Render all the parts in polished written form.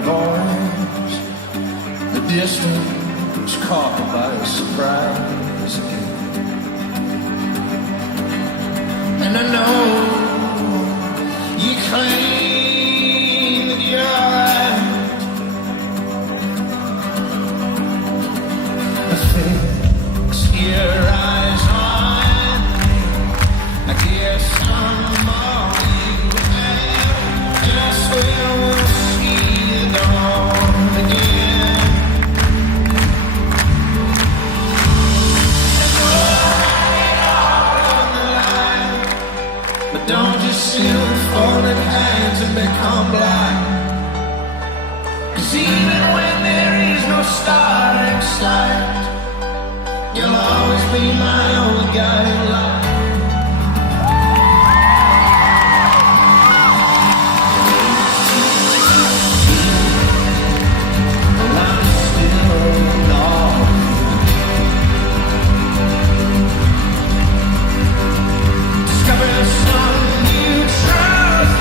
voice. The distance caught by surprise again. And I know you claim that you're right. I fix your eyes on me. I guess I'm all you have. And I swear we'll see the dawn again. And but don't just sit with folded hands and become blind. 'Cause even when there is no star in sight, you'll always be my only guiding light. Well, I'm still lost. Discover some new truth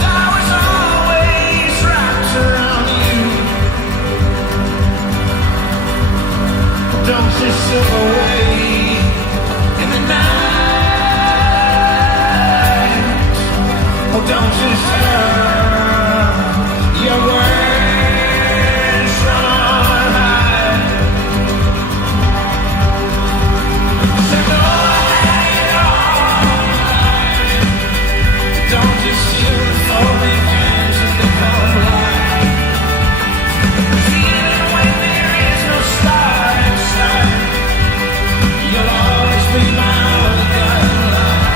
that was always wrapped around you. Don't just slip away in the night. Oh, don't just your words from on high. So go ahead on. Don't just sit with folded hands and become blind. 'Cause even when there is no star in sight, you'll always be my only guiding light.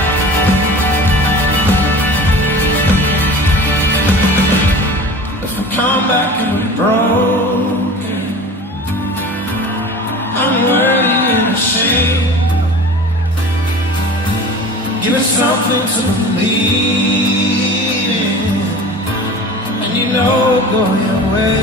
If I come back and we're broken, I'm worthy and ashamed. Give us something to believe in, and you know go your way.